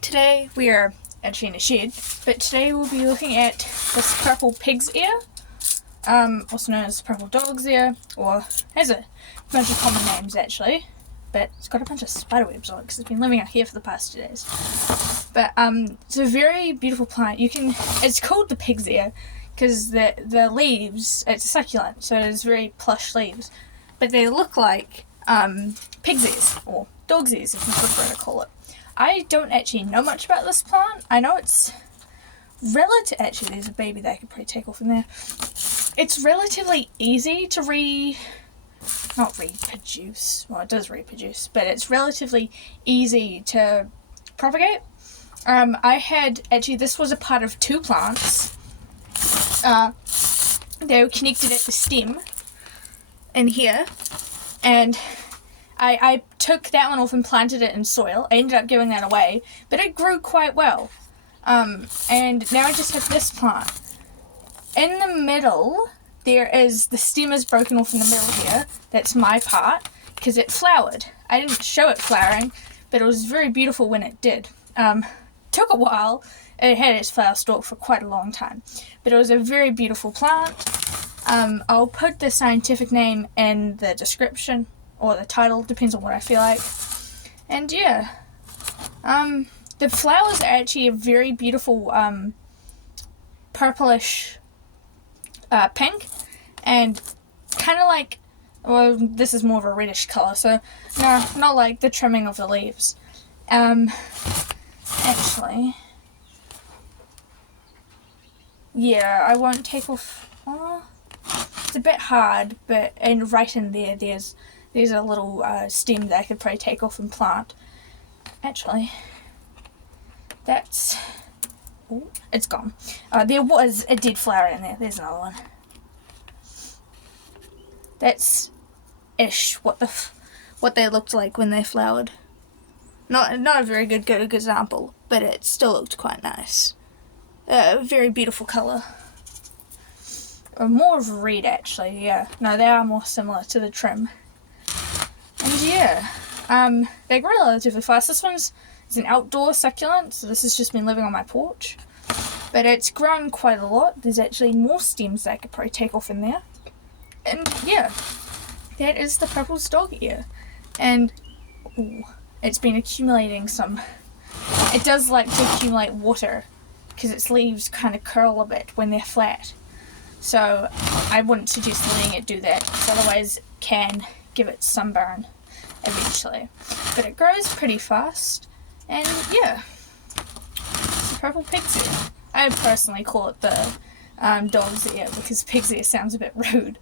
Today we are actually in a shed, but today we'll be looking at this purple pig's ear, also known as purple dog's ear, or has a bunch of common names actually, but it's got a bunch of spiderwebs on it because it's been living out here for the past 2 days. But it's a very beautiful plant. It's called the pig's ear because the leaves, it's a succulent, so it's very plush leaves, but they look like pig's ears, or dog's ears if you prefer to call it. I don't actually know much about this plant. I know it's actually there's a baby that I could probably take off in there. It's relatively easy to not reproduce, well it does reproduce, but it's relatively easy to propagate. This was a part of 2 plants. They were connected at the stem in here, and I took that one off and planted it in soil. I ended up giving that away, but it grew quite well. And now I just have this plant. In the middle, the stem is broken off in the middle here. That's my part, because it flowered. I didn't show it flowering, but it was very beautiful when it did. Took a while. It had its flower stalk for quite a long time, but it was a very beautiful plant. I'll put the scientific name in the description, or the title, depends on what I feel like. And yeah, the flowers are actually a very beautiful purplish pink, and kind of like, well, this is more of a reddish colour, so no, not like the trimming of the leaves. Actually, yeah, I won't take off. Oh, it's a bit hard, and right in there's a little stem that I could probably take off and plant. Actually, it's gone. There was a dead flower in there. There's another one. That's ish what they looked like when they flowered. Not a very good example, but it still looked quite nice. Very beautiful colour. More of red actually, yeah. No, they are more similar to the trim. And yeah, they grow relatively fast. This one's an outdoor succulent, so this has just been living on my porch. But it's grown quite a lot. There's actually more stems that I could probably take off in there. And yeah, that is the purple dog ear. And it's been accumulating some. It does like to accumulate water because its leaves kind of curl a bit when they're flat. So I wouldn't suggest letting it do that, because otherwise it can give it sunburn eventually. But it grows pretty fast, and yeah, it's a purple pig's ear. I personally call it the dog's ear because pig's ear sounds a bit rude.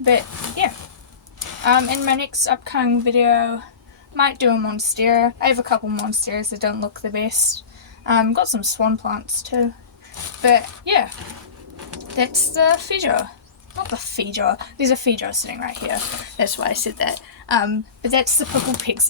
But yeah, in my next upcoming video, might do a monstera. I have a couple monsteras that don't look the best. Got some swan plants too. But yeah, that's the feature. Not the feature. There's a feature sitting right here. That's why I said that. But that's the purple pig's